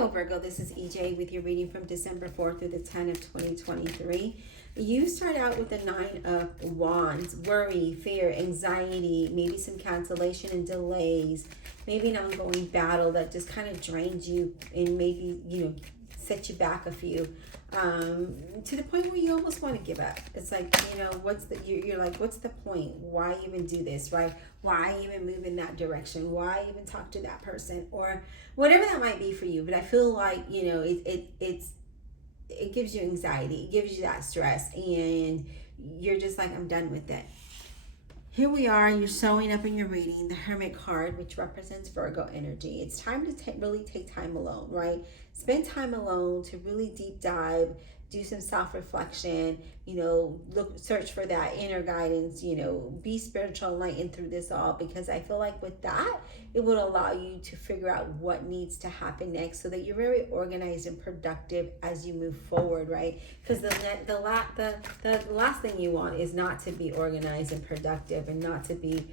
Hello Virgo, this is EJ with your reading from December 4th through the 10th of 2023. You start out with the 9 of Wands, worry, fear, anxiety, maybe some cancellation and delays, maybe an ongoing battle that just kind of drains you and maybe, set you back a few, to the point where you almost want to give up. It's like, you're like, what's the point? Why even do this, right? Why even move in that direction? Why even talk to that person, or whatever that might be for you? But I feel like, it gives you anxiety, it gives you that stress, and you're just like, I'm done with it. Here we are, you're showing up in your reading, the Hermit card, which represents Virgo energy. It's time to really take time alone, right? Spend time alone to really deep dive, do some self-reflection, search for that inner guidance, be spiritual, enlightened through this all, because I feel like with that, it would allow you to figure out what needs to happen next so that you're very organized and productive as you move forward, right? Because the last thing you want is not to be organized and productive and not to be,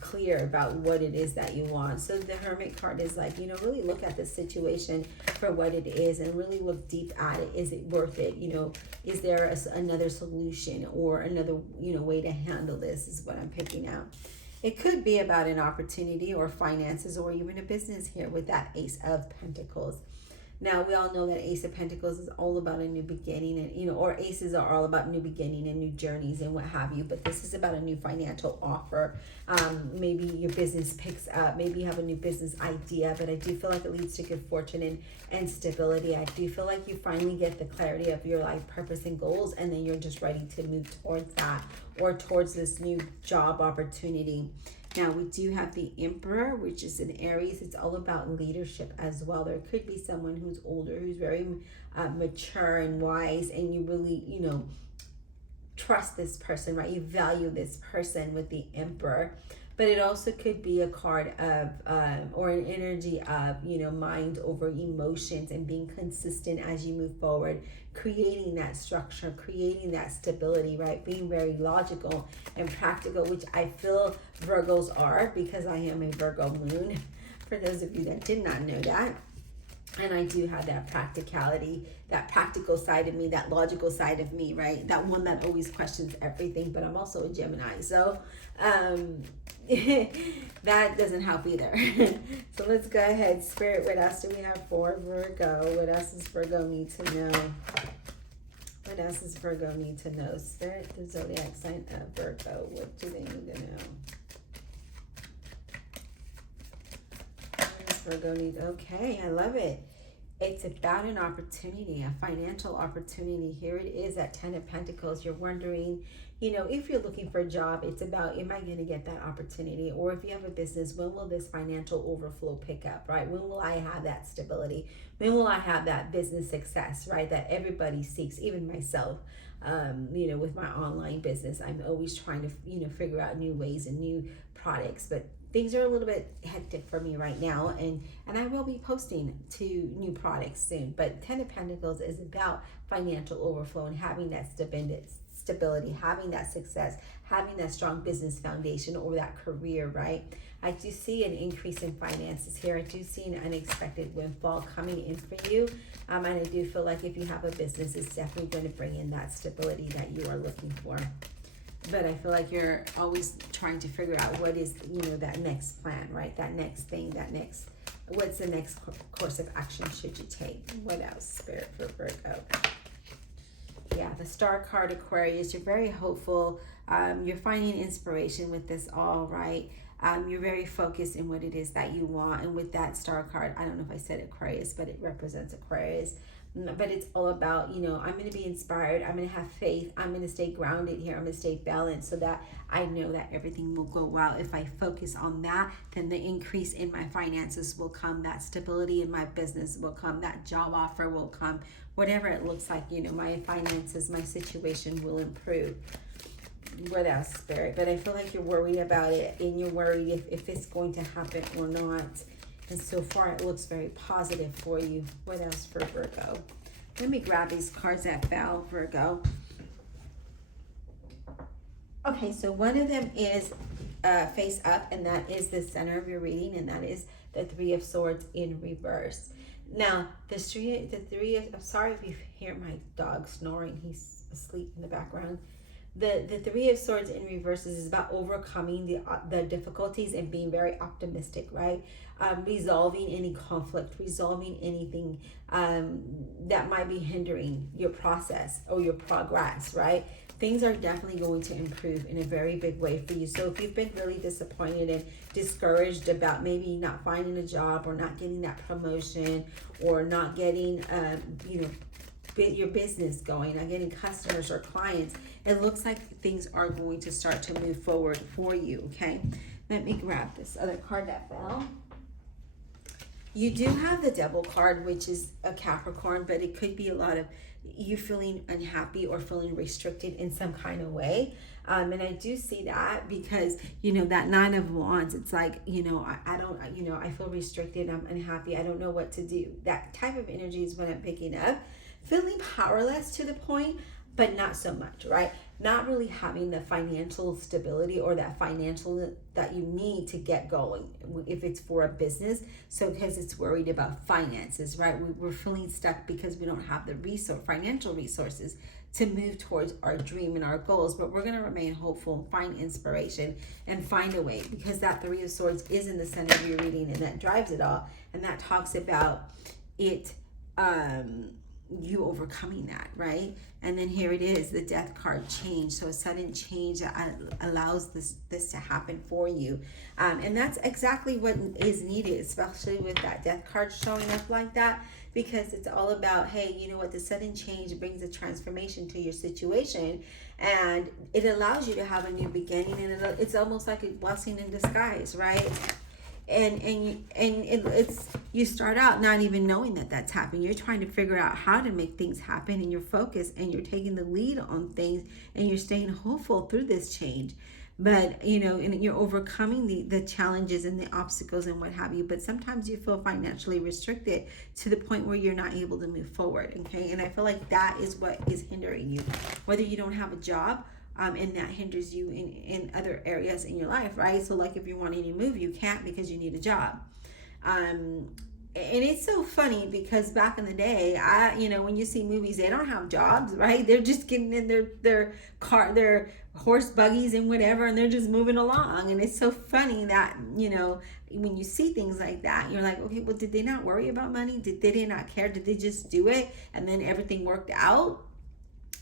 clear about what it is that you want. So the Hermit card is like, really look at the situation for what it is and really look deep at it. Is it worth it? Is there another solution or another, way to handle this is what I'm picking out. It could be about an opportunity or finances or even a business here with that Ace of Pentacles. Now, we all know that Ace of Pentacles is all about a new beginning, and or aces are all about new beginning and new journeys and what have you. But this is about a new financial offer. Maybe your business picks up. Maybe you have a new business idea. But I do feel like it leads to good fortune and stability. I do feel like you finally get the clarity of your life purpose and goals, and then you're just ready to move towards that or towards this new job opportunity. Now, we do have the Emperor, which is an Aries. It's all about leadership as well. There could be someone who's older, who's very mature and wise, and you really, trust this person, right? You value this person with the Emperor. But it also could be a card of, or an energy of, mind over emotions and being consistent as you move forward, creating that structure, creating that stability, right? Being very logical and practical, which I feel Virgos are because I am a Virgo moon, for those of you that did not know that. And I do have that practicality, that practical side of me, that logical side of me, right? That one that always questions everything, but I'm also a Gemini. So that doesn't help either. So let's go ahead. Spirit, what else do we have for Virgo? What else does Virgo need to know? What else does Virgo need to know? Spirit, the zodiac sign of Virgo. What do they need to know? Virgo needs, okay, I love it. It's about an opportunity, a financial opportunity. Here it is at 10 of Pentacles. You're wondering, if you're looking for a job, it's about, am I going to get that opportunity? Or if you have a business, when will this financial overflow pick up, right? When will I have that stability? When will I have that business success, right? That everybody seeks, even myself. With my online business, I'm always trying to, figure out new ways and new products, but things are a little bit hectic for me right now, and I will be posting to new products soon. But 10 of Pentacles is about financial overflow and having that stability, having that success, having that strong business foundation or that career, right? I do see an increase in finances here. I do see an unexpected windfall coming in for you. And I do feel like if you have a business, it's definitely going to bring in that stability that you are looking for. But I feel like you're always trying to figure out what is, that next plan, right? That next thing, what's the next course of action should you take? What else, Spirit, for Virgo? Yeah, the Star card, Aquarius. You're very hopeful. You're finding inspiration with this all, right? You're very focused in what it is that you want. And with that Star card, I don't know if I said Aquarius, but it represents Aquarius. But it's all about, I'm going to be inspired. I'm going to have faith. I'm going to stay grounded here. I'm going to stay balanced so that I know that everything will go well. If I focus on that, then the increase in my finances will come. That stability in my business will come. That job offer will come. Whatever it looks like, my finances, my situation will improve. What else, Spirit? But I feel like you're worried about it, and you're worried if it's going to happen or not. And so far, it looks very positive for you. What else for Virgo? Let me grab these cards that fell, Virgo. Okay, so one of them is face up, and that is the center of your reading, and that is the Three of Swords in reverse. Now, I'm sorry if you hear my dog snoring. He's asleep in the background. The Three of Swords in reverses is about overcoming the difficulties and being very optimistic, right? Resolving any conflict, resolving anything that might be hindering your process or your progress, right? Things are definitely going to improve in a very big way for you. So if you've been really disappointed and discouraged about maybe not finding a job or not getting that promotion or not getting, your business going, not getting customers or clients, it looks like things are going to start to move forward for you, okay? Let me grab this other card that fell. You do have the Devil card, which is a Capricorn, but it could be a lot of you feeling unhappy or feeling restricted in some kind of way. And I do see that because, that Nine of Wands, it's like, I don't, I feel restricted, I'm unhappy, I don't know what to do. That type of energy is what I'm picking up. Feeling powerless to the point, but not so much, right? Not really having the financial stability or that financial that you need to get going if it's for a business. So because it's worried about finances, right? We're feeling stuck because we don't have the financial resources to move towards our dream and our goals, but we're going to remain hopeful, find inspiration, and find a way, because that Three of Swords is in the center of your reading, and that drives it all, and that talks about it, you overcoming that, right? And then here it is, the Death card, change. So a sudden change that allows this to happen for you, and that's exactly what is needed, especially with that Death card showing up like that, because it's all about, hey, you know what, the sudden change brings a transformation to your situation, and it allows you to have a new beginning, and it's almost like a blessing in disguise, right? And it's, you start out not even knowing that that's happening. You're trying to figure out how to make things happen, and you're focused and you're taking the lead on things, and you're staying hopeful through this change. But and you're overcoming the challenges and the obstacles and what have you. But sometimes you feel financially restricted to the point where you're not able to move forward, okay? And I feel like that is what is hindering you, whether you don't have a job, and that hinders you in other areas in your life, right? So like if you're wanting to move, you can't because you need a job. And it's so funny because back in the day, when you see movies, they don't have jobs, right? They're just getting in their car, their horse buggies and whatever, and they're just moving along. And it's so funny that, when you see things like that, you're like, okay, well, did they not worry about money? Did they not care? Did they just do it? And then everything worked out?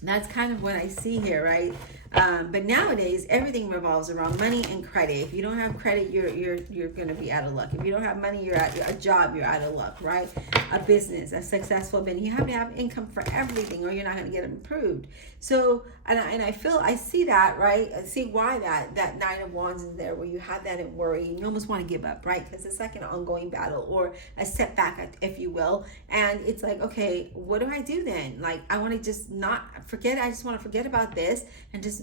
That's kind of what I see here, right? But nowadays, everything revolves around money and credit. If you don't have credit, you're going to be out of luck. If you don't have money, you're out a job, you're out of luck, right? A business, a successful business. You have to have income for everything, or you're not going to get improved. So, and I see that, right? I see why that Nine of Wands is there, where you have that and worry, and you almost want to give up, right? Because it's like an ongoing battle or a setback, if you will. And it's like, okay, what do I do then? Like, I want to just not forget. I just want to forget about this and just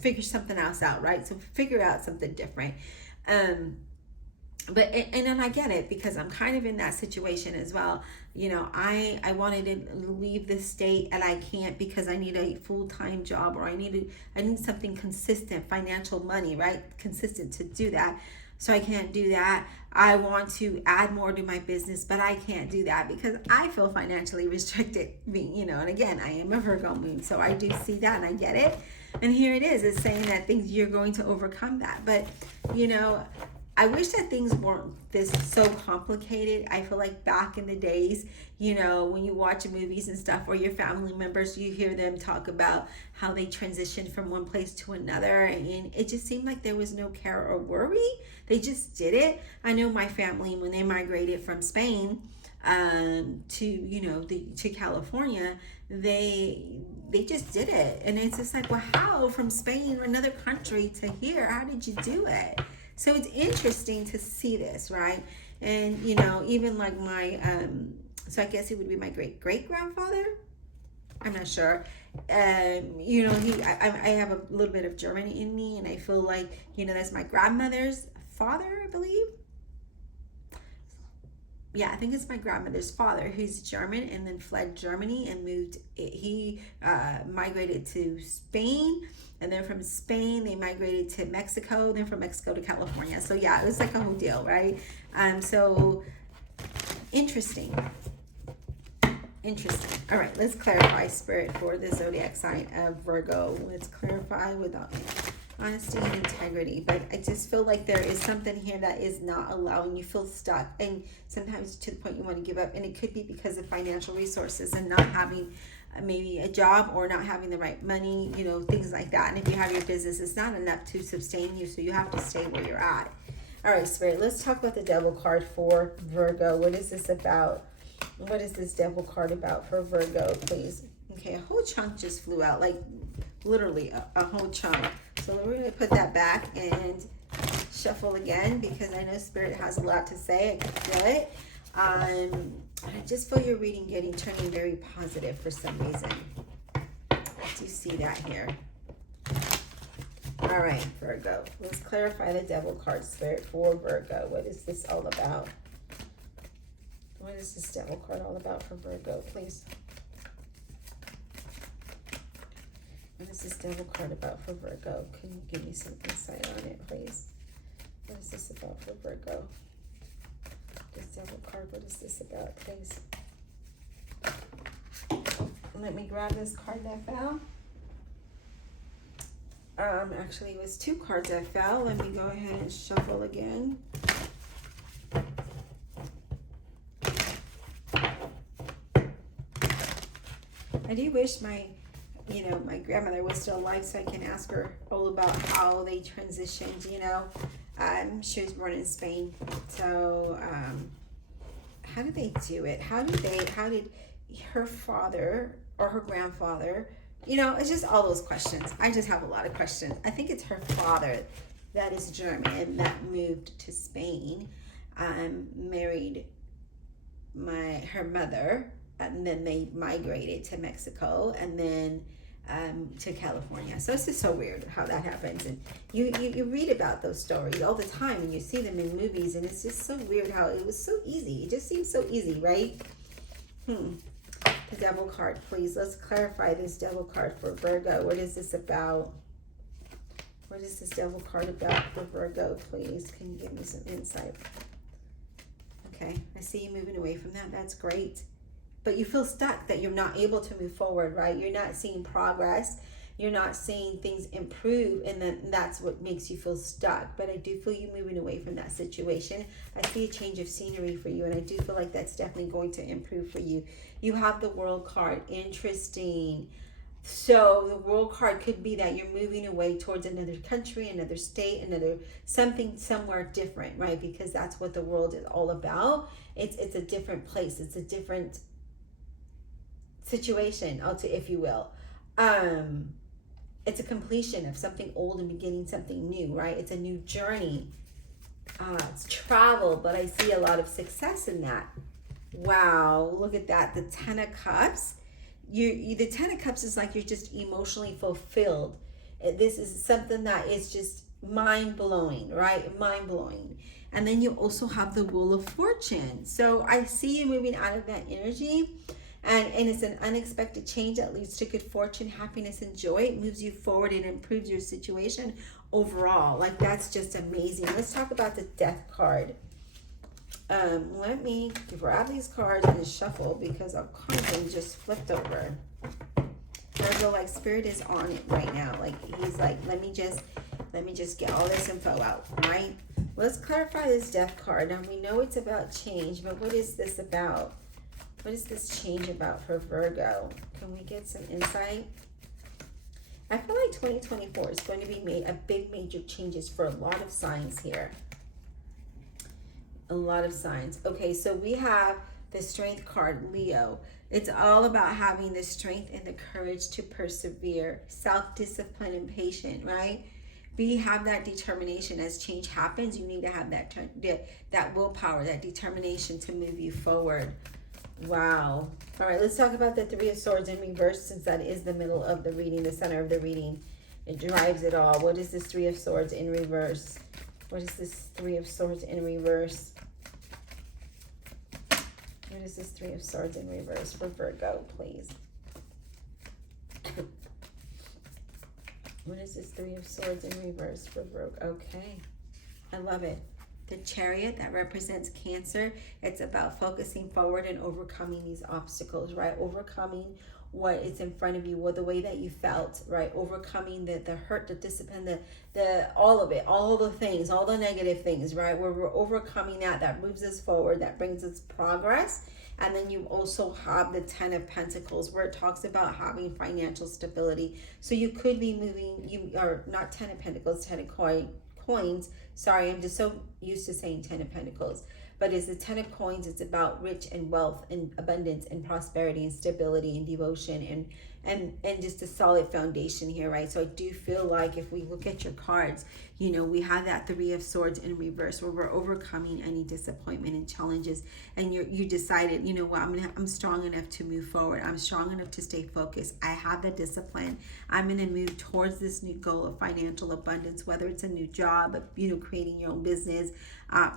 figure something else out, right? So figure out something different. But then I get it, because I'm kind of in that situation as well. I wanted to leave the state, and I can't because I need a full-time job, or I need something consistent, financial money, right? Consistent to do that. So I can't do that. I want to add more to my business, but I can't do that because I feel financially restricted. And again, I am a Virgo moon, so I do see that and I get it. And here it is, it's saying that you're going to overcome that. But, I wish that things weren't this so complicated. I feel like back in the days, when you watch movies and stuff, or your family members, you hear them talk about how they transitioned from one place to another, and it just seemed like there was no care or worry. They just did it. I know my family, when they migrated from Spain to California, they just did it. And it's just like, well, how from Spain or another country to here? How did you do it? So it's interesting to see this, right? And, even like my, so I guess it would be my great-great-grandfather. I'm not sure. I have a little bit of German in me, and I feel like, that's my grandmother's father, I believe. Yeah, I think it's my grandmother's father, who's German and then fled Germany and moved. He migrated to Spain, and then from Spain they migrated to Mexico, then from Mexico to California. So yeah, it was like a whole deal, right? So interesting. Interesting. All right, let's clarify, Spirit, for the zodiac sign of Virgo. Let's clarify without honesty and integrity. But I just feel like there is something here that is not allowing you, feel stuck, and sometimes to the point you want to give up. And it could be because of financial resources and not having maybe a job or not having the right money, you know, things like that. And if you have your business, it's not enough to sustain you, so you have to stay where you're at. All right, Spirit, let's talk about the Devil card for Virgo. What is this about? What is this Devil card about for Virgo, please? Okay, a whole chunk just flew out, like literally a whole chunk. So we're going to put that back and shuffle again because I know Spirit has a lot to say. I can feel it. I just feel your reading turning very positive for some reason. I do see that here. All right, Virgo. Let's clarify the Devil card, Spirit, for Virgo. What is this all about? What is this Devil card all about for Virgo, please? What is this Devil card about for Virgo? Can you give me some insight on it, please? What is this about for Virgo? This Devil card, what is this about, please? Let me grab this card that fell. Actually, it was two cards that fell. Let me go ahead and shuffle again. I do wish my grandmother was still alive so I can ask her all about how they transitioned, you know. She was born in Spain. So, how did they do it? How did her father or her grandfather, you know, it's just all those questions. I just have a lot of questions. I think it's her father that is German that moved to Spain, married her mother, and then they migrated to Mexico and then to California. So it's just so weird how that happens. And you read about those stories all the time and you see them in movies, and it's just so weird how it was so easy. It just seems so easy, right? The Devil card, please. Let's clarify this Devil card for Virgo. What is this about? What is this Devil card about for Virgo, please? Can you give me some insight? Okay, I see you moving away from that. That's great. But you feel stuck, that you're not able to move forward, right? You're not seeing progress. You're not seeing things improve, and then that's what makes you feel stuck. But I do feel you moving away from that situation. I see a change of scenery for you, and I do feel like that's definitely going to improve for you. You have the World card. Interesting. So the World card could be that you're moving away towards another country, another state, something somewhere different, right? Because that's what the world is all about. It's a different place. It's a different situation, if you will. It's a completion of something old and beginning something new, right? It's a new journey. It's travel, but I see a lot of success in that. Wow, look at that. The Ten of Cups. The Ten of Cups is like you're just emotionally fulfilled. This is something that is just mind-blowing, right? Mind-blowing. And then you also have the Wheel of Fortune. So I see you moving out of that energy. And it's an unexpected change that leads to good fortune, happiness, and joy. It moves you forward and improves your situation overall. Like, that's just amazing. Let's talk about the Death card. Let me grab these cards and shuffle because our card just flipped over. Virgo, like, Spirit is on it right now. Like, he's like, let me just get all this info out, right? Let's clarify this Death card. Now, we know it's about change, but what is this about? What is this change about for Virgo? Can we get some insight? I feel like 2024 is going to be a big major changes for a lot of signs here. A lot of signs. Okay, so we have the Strength card, Leo. It's all about having the strength and the courage to persevere, self-discipline and patient, right? Have that determination. As change happens, you need to have that willpower, that determination to move you forward. Wow. All right, let's talk about the Three of Swords in reverse, since that is the middle of the reading, the center of the reading. It drives it all. What is this Three of Swords in reverse? What is this Three of Swords in reverse? What is this Three of Swords in reverse for Virgo, please? What is this Three of Swords in reverse for Virgo? Okay. I love it. The Chariot, that represents Cancer. It's about focusing forward and overcoming these obstacles, right? Overcoming what is in front of you, or the way that you felt, right? Overcoming the hurt, the discipline, the all of it, all the things, all the negative things, right? Where we're overcoming that moves us forward, that brings us progress. And then you also have the 10 of Pentacles, where it talks about having financial stability. So you could be moving, you are not 10 of Pentacles, 10 of coins. Sorry, I'm just so used to saying 10 of Pentacles. But it's the 10 of coins. It's about rich and wealth and abundance and prosperity and stability and devotion and just a solid foundation here, right? So I do feel like if we look at your cards, you know, we have that 3 of Swords in reverse, where we're overcoming any disappointment and challenges, and you decided, you know what, I'm strong enough to move forward. I'm strong enough to stay focused. I have the discipline. I'm going to move towards this new goal of financial abundance, whether it's a new job, you know, creating your own business,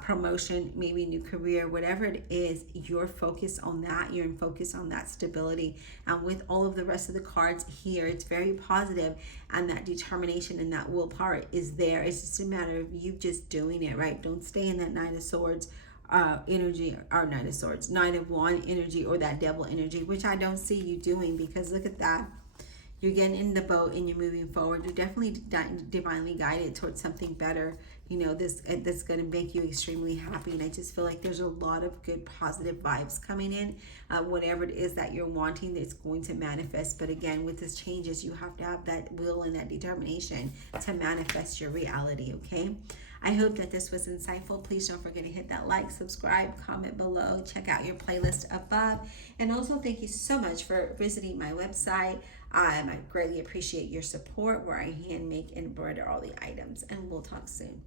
promotion, maybe new career, whatever it is, you're focused on that. You're in focus on that stability. And with all of the rest of the cards here, it's very positive, and that determination and that willpower is there. It's just a matter of you just doing it, right? Don't stay in that 9 of Swords energy, or 9 of Swords, 9 of Wand energy, or that Devil energy, which I don't see you doing, because look at that. You're getting in the boat and you're moving forward. You're definitely divinely guided towards something better, you know, that's going to make you extremely happy. And I just feel like there's a lot of good positive vibes coming in. Whatever it is that you're wanting, it's going to manifest. But again, with this changes, you have to have that will and that determination to manifest your reality, okay? I hope that this was insightful. Please don't forget to hit that like, subscribe, comment below, check out your playlist above. And also thank you so much for visiting my website. I greatly appreciate your support, where I hand make and embroider all the items. And we'll talk soon.